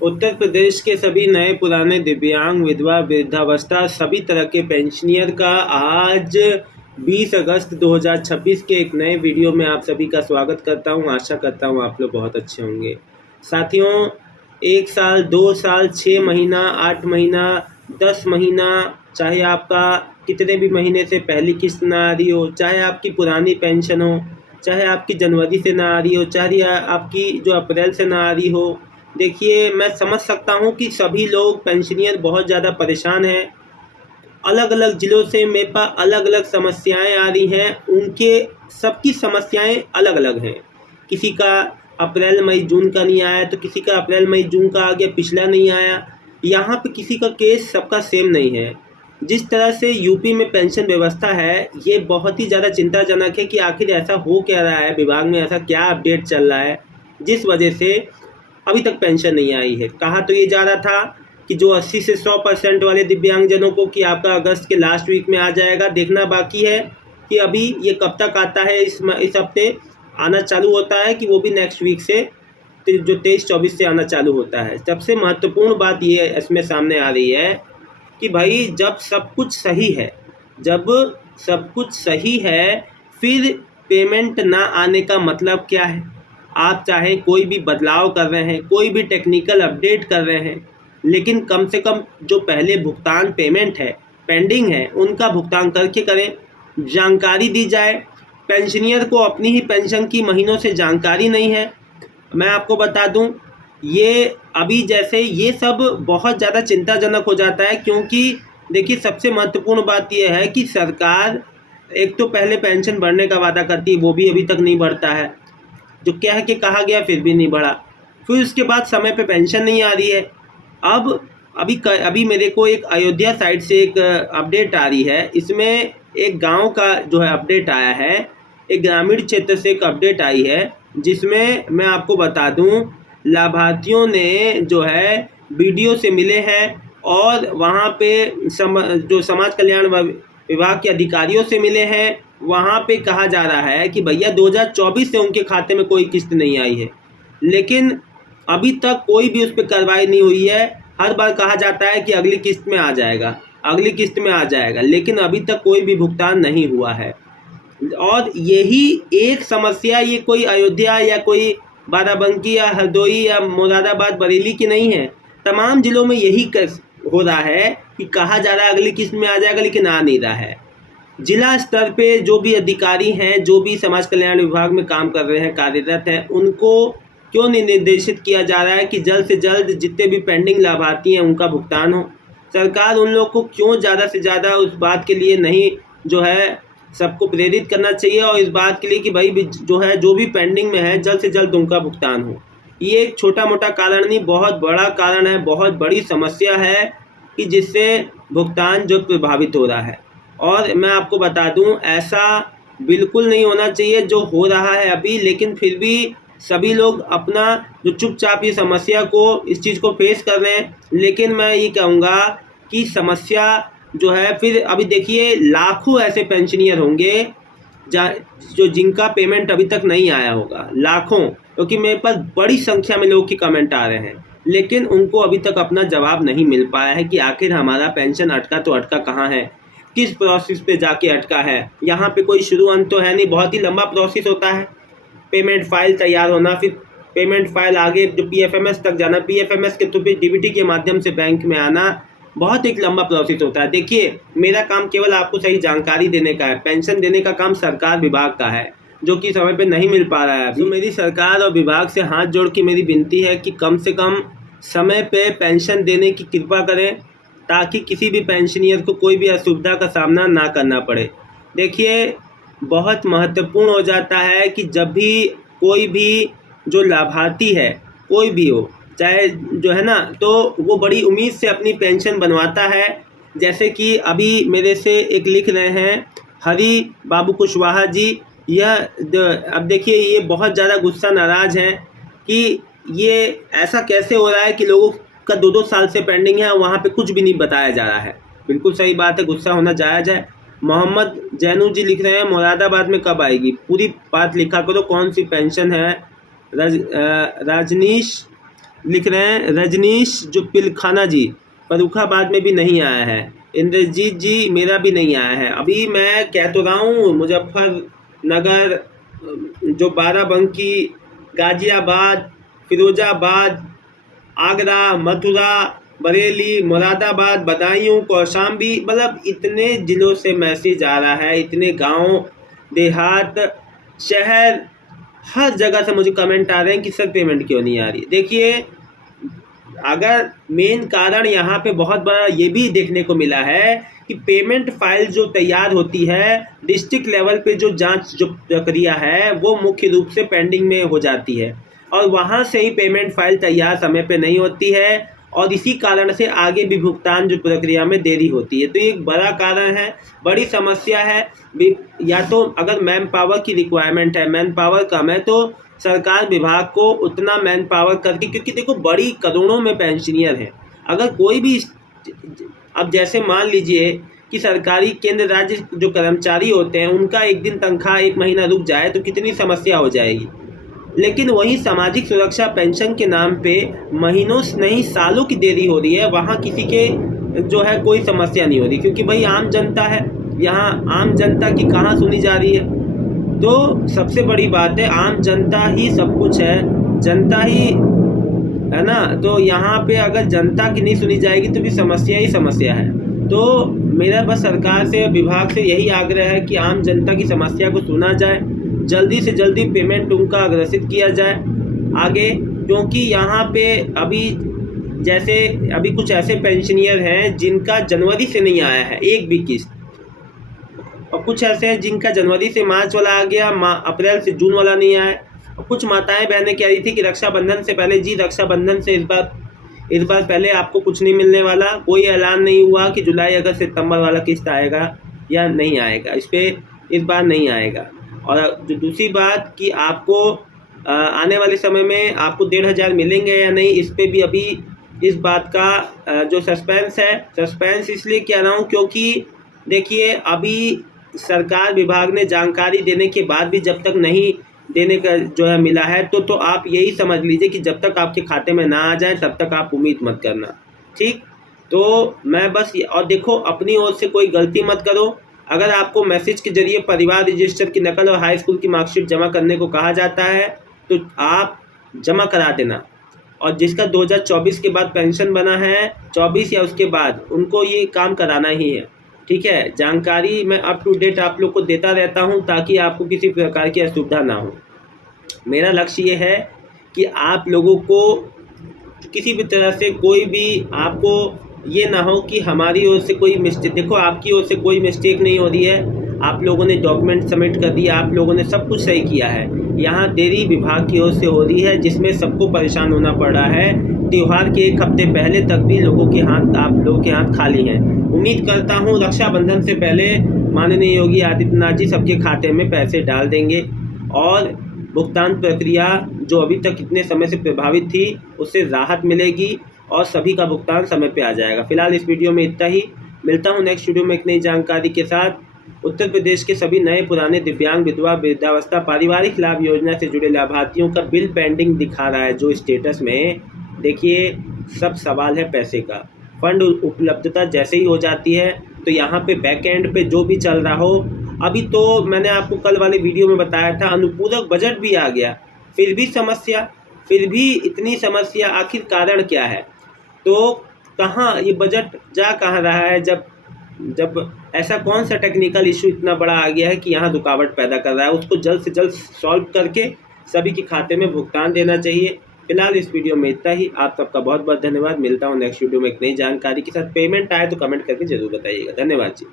उत्तर प्रदेश के सभी नए पुराने दिव्यांग विधवा वृद्धावस्था सभी तरह के पेंशनियर का आज 20 अगस्त 2026 के एक नए वीडियो में आप सभी का स्वागत करता हूं। आशा करता हूं आप लोग बहुत अच्छे होंगे। साथियों, 1 साल, 2 साल, 6 महीना, 8 महीना, 10 महीना, चाहे आपका कितने भी महीने से पहली किस्त ना आ रही हो, चाहे आपकी पुरानी पेंशन हो, चाहे आपकी जनवरी से ना आ रही हो, चाहे आपकी जो अप्रैल से ना आ रही हो, देखिए मैं समझ सकता हूँ कि सभी लोग पेंशनियर बहुत ज़्यादा परेशान हैं। अलग अलग ज़िलों से मेरे पास अलग अलग समस्याएं आ रही हैं। उनके सबकी समस्याएं अलग अलग हैं। किसी का अप्रैल मई जून का नहीं आया तो किसी का अप्रैल मई जून का आ गया, पिछला नहीं आया। यहाँ पे किसी का केस सबका सेम नहीं है। जिस तरह से यूपी में पेंशन व्यवस्था है, ये बहुत ही ज़्यादा चिंताजनक है कि आखिर ऐसा हो क्या रहा है, विभाग में ऐसा क्या अपडेट चल रहा है जिस वजह से अभी तक पेंशन नहीं आई है। कहा तो ये जा रहा था कि जो 80 से 100% वाले दिव्यांगजनों को कि आपका अगस्त के लास्ट वीक में आ जाएगा। देखना बाकी है कि अभी ये कब तक आता है। इस हफ्ते आना चालू होता है कि वो भी नेक्स्ट वीक से जो 23-24 से आना चालू होता है। सबसे महत्वपूर्ण बात ये इसमें सामने आ रही है कि भाई जब सब कुछ सही है, जब सब कुछ सही है, फिर पेमेंट ना आने का मतलब क्या है। आप चाहे कोई भी बदलाव कर रहे हैं, कोई भी टेक्निकल अपडेट कर रहे हैं, लेकिन कम से कम जो पहले भुगतान पेमेंट है, पेंडिंग है, उनका भुगतान करके करें। जानकारी दी जाए। पेंशनियर को अपनी ही पेंशन की महीनों से जानकारी नहीं है। मैं आपको बता दूं, ये अभी जैसे ये सब बहुत ज़्यादा चिंताजनक हो जाता है, क्योंकि देखिए सबसे महत्वपूर्ण बात यह है कि सरकार एक तो पहले पेंशन बढ़ने का वादा करती है, वो भी अभी तक नहीं बढ़ता है। जो कह के कहा गया फिर भी नहीं बढ़ा। फिर उसके बाद समय पे पेंशन नहीं आ रही है। अब अभी मेरे को एक अयोध्या साइड से एक अपडेट आ रही है। इसमें एक गांव का जो है अपडेट आया है, एक ग्रामीण क्षेत्र से एक अपडेट आई है, जिसमें मैं आपको बता दूं, लाभार्थियों ने जो है वीडियो से मिले हैं और वहाँ पे जो समाज कल्याण विभाग के अधिकारियों से मिले हैं। वहाँ पे कहा जा रहा है कि भैया 2024 से उनके खाते में कोई किस्त नहीं आई है, लेकिन अभी तक कोई भी उस पर कार्रवाई नहीं हुई है। हर बार कहा जाता है कि अगली किस्त में आ जाएगा, अगली किस्त में आ जाएगा, लेकिन अभी तक कोई भी भुगतान नहीं हुआ है। और यही एक समस्या ये कोई अयोध्या या कोई बाराबंकी या हरदोई या मुरादाबाद बरेली की नहीं है। तमाम जिलों में यही हो रहा है कि कहा जा रहा है अगली किस्त में आ जाएगा, लेकिन आ नहीं रहा है। जिला स्तर पे जो भी अधिकारी हैं, जो भी समाज कल्याण विभाग में काम कर रहे हैं, कार्यरत हैं, उनको क्यों नहीं निर्देशित किया जा रहा है कि जल्द से जल्द जितने भी पेंडिंग लाभार्थी हैं उनका भुगतान हो। सरकार उन लोग को क्यों ज़्यादा से ज़्यादा उस बात के लिए नहीं जो है सबको प्रेरित करना चाहिए, और इस बात के लिए कि भाई जो है जो भी पेंडिंग में है जल्द से जल्द उनका भुगतान हो। ये एक छोटा मोटा कारण नहीं, बहुत बड़ा कारण है, बहुत बड़ी समस्या है कि जिससे भुगतान जो प्रभावित हो रहा है। और मैं आपको बता दूं, ऐसा बिल्कुल नहीं होना चाहिए जो हो रहा है अभी, लेकिन फिर भी सभी लोग अपना जो चुपचाप ये समस्या को, इस चीज़ को फेस कर रहे हैं। लेकिन मैं ये कहूँगा कि समस्या जो है, फिर अभी देखिए लाखों ऐसे पेंशनियर होंगे जो जिनका पेमेंट अभी तक नहीं आया होगा, लाखों, क्योंकि मेरे पास बड़ी संख्या में लोग की कमेंट आ रहे हैं, लेकिन उनको अभी तक अपना जवाब नहीं मिल पाया है कि आखिर हमारा पेंशन अटका तो अटका कहाँ है, किस प्रोसेस पे जाके अटका है। यहाँ पे कोई शुरू अंत तो है नहीं, बहुत ही लंबा प्रोसेस होता है। पेमेंट फाइल तैयार होना, फिर पेमेंट फाइल आगे जो पीएफएमएस तक जाना, पीएफएमएस के थ्रू डीबीटी के माध्यम से बैंक में आना, बहुत एक लंबा प्रोसेस होता है। देखिए मेरा काम केवल आपको सही जानकारी देने का है। पेंशन देने का काम सरकार विभाग का है, जो कि समय पे नहीं मिल पा रहा है। तो मेरी सरकार और विभाग से हाथ जोड़ के मेरी विनती है कि कम से कम समय पे पेंशन देने की कृपा करें, ताकि किसी भी पेंशनियर को कोई भी असुविधा का सामना ना करना पड़े। देखिए बहुत महत्वपूर्ण हो जाता है कि जब भी कोई भी जो लाभार्थी है, कोई भी हो, चाहे जो है ना, तो वो बड़ी उम्मीद से अपनी पेंशन बनवाता है। जैसे कि अभी मेरे से एक लिख रहे हैं हरी बाबू कुशवाहा जी, यह अब देखिए ये बहुत ज़्यादा गुस्सा नाराज़ हैं कि ये ऐसा कैसे हो रहा है कि लोगों का 2-2 साल से पेंडिंग है, वहाँ पे कुछ भी नहीं बताया जा रहा है। बिल्कुल सही बात है, गुस्सा होना जायज़ है। मोहम्मद जैनू जी लिख रहे हैं मुरादाबाद में कब आएगी, पूरी बात लिखा करो, कौन सी पेंशन है। राजनीश लिख रहे हैं रजनीश जो पिलखाना जी फर्रुखाबाद में भी नहीं आया है। इंद्रजीत जी मेरा भी नहीं आया है। अभी मैं कह तो रहा हूँ मुजफ्फरनगर, जो बाराबंकी, गाजियाबाद, फिरोजाबाद, आगरा, मथुरा, बरेली, मुरादाबाद, बदायूं, कौशाम्बी, मतलब इतने ज़िलों से मैसेज आ रहा है, इतने गांव, देहात, शहर, हर जगह से मुझे कमेंट आ रहे हैं कि सर पेमेंट क्यों नहीं आ रही। देखिए, अगर मेन कारण यहाँ पे बहुत बड़ा ये भी देखने को मिला है कि पेमेंट फाइल जो तैयार होती है डिस्ट्रिक्ट लेवल पे, जो जांच जो प्रक्रिया है वो मुख्य रूप से पेंडिंग में हो जाती है और वहाँ से ही पेमेंट फाइल तैयार समय पे नहीं होती है और इसी कारण से आगे भी भुगतान जो प्रक्रिया में देरी होती है। तो ये एक बड़ा कारण है, बड़ी समस्या है। या तो अगर मैन पावर की रिक्वायरमेंट है, मैन पावर कम है, तो सरकार विभाग को उतना मैन पावर करके, क्योंकि देखो बड़ी करोड़ों में पेंशनियर हैं, अगर कोई भी, अब जैसे मान लीजिए कि सरकारी केंद्र राज्य जो कर्मचारी होते हैं उनका एक दिन तनख्वाह 1 महीना रुक जाए तो कितनी समस्या हो जाएगी। लेकिन वहीं सामाजिक सुरक्षा पेंशन के नाम पे महीनों नहीं सालों की देरी हो रही है, वहाँ किसी के जो है कोई समस्या नहीं हो रही, क्योंकि भाई आम जनता है, यहाँ आम जनता की कहाँ सुनी जा रही है। तो सबसे बड़ी बात है, आम जनता ही सब कुछ है, जनता ही है ना। तो यहाँ पे अगर जनता की नहीं सुनी जाएगी तो भी समस्या ही समस्या है। तो मेरा बस सरकार से, विभाग से यही आग्रह है कि आम जनता की समस्या को सुना जाए, जल्दी से जल्दी पेमेंट उनका अग्रसित किया जाए आगे, क्योंकि यहाँ पे अभी जैसे अभी कुछ ऐसे पेंशनियर हैं जिनका जनवरी से नहीं आया है एक भी किस्त, और कुछ ऐसे हैं जिनका जनवरी से मार्च वाला आ गया, अप्रैल से जून वाला नहीं आया। और कुछ माताएं बहनें कह रही थी कि रक्षाबंधन से पहले, जी रक्षाबंधन से इस बार पहले आपको कुछ नहीं मिलने वाला, कोई ऐलान नहीं हुआ कि जुलाई अगस्त सितंबर वाला किस्त आएगा या नहीं आएगा, इस बार नहीं आएगा। और जो दूसरी बात कि आपको आने वाले समय में आपको 1500 मिलेंगे या नहीं, इस पे भी अभी इस बात का जो सस्पेंस है, सस्पेंस इसलिए कह रहा हूँ क्योंकि देखिए अभी सरकार विभाग ने जानकारी देने के बाद भी जब तक नहीं देने का जो है मिला है, तो आप यही समझ लीजिए कि जब तक आपके खाते में ना आ जाए तब तक आप उम्मीद मत करना, ठीक। तो मैं बस, और देखो अपनी ओर से कोई गलती मत करो। अगर आपको मैसेज के जरिए परिवार रजिस्टर की नकल और हाई स्कूल की मार्कशीट जमा करने को कहा जाता है तो आप जमा करा देना, और जिसका 2024 के बाद पेंशन बना है, 24 या उसके बाद, उनको ये काम कराना ही है, ठीक है। जानकारी मैं अप टू डेट आप लोग को देता रहता हूं ताकि आपको किसी प्रकार की असुविधा ना हो। मेरा लक्ष्य ये है कि आप लोगों को किसी भी तरह से कोई भी आपको ये ना हो कि हमारी ओर से कोई मिस्टेक, देखो आपकी ओर से कोई मिस्टेक नहीं हो रही है, आप लोगों ने डॉक्यूमेंट सबमिट कर दिया, आप लोगों ने सब कुछ सही किया है। यहाँ देरी विभाग की ओर से हो रही है जिसमें सबको परेशान होना पड़ रहा है। त्यौहार के 1 हफ्ते पहले तक भी आप लोगों के हाथ खाली हैं। उम्मीद करता हूँ रक्षाबंधन से पहले माननीय योगी आदित्यनाथ जी सबके खाते में पैसे डाल देंगे और भुगतान प्रक्रिया जो अभी तक इतने समय से प्रभावित थी उससे राहत मिलेगी और सभी का भुगतान समय पे आ जाएगा। फिलहाल इस वीडियो में इतना ही, मिलता हूँ नेक्स्ट वीडियो में एक नई जानकारी के साथ। उत्तर प्रदेश के सभी नए पुराने दिव्यांग, विधवा, वृद्धावस्था, पारिवारिक लाभ योजना से जुड़े लाभार्थियों का बिल पेंडिंग दिखा रहा है जो स्टेटस में। देखिए सब सवाल है पैसे का, फंड उपलब्धता जैसे ही हो जाती है तो यहाँ पे बैक एंड पे जो भी चल रहा हो, अभी तो मैंने आपको कल वाले वीडियो में बताया था अनुपूरक बजट भी आ गया, फिर भी समस्या, फिर भी इतनी समस्या, आखिर कारण क्या है। तो कहाँ ये बजट जा कहाँ रहा है जब ऐसा कौन सा टेक्निकल इशू इतना बड़ा आ गया है कि यहाँ रुकावट पैदा कर रहा है, उसको जल्द से जल्द सॉल्व करके सभी के खाते में भुगतान देना चाहिए। फिलहाल इस वीडियो में इतना ही, आप सबका बहुत बहुत धन्यवाद। मिलता हूँ नेक्स्ट वीडियो में एक नई जानकारी के साथ। पेमेंट आए तो कमेंट करके जरूर बताइएगा। धन्यवाद जी।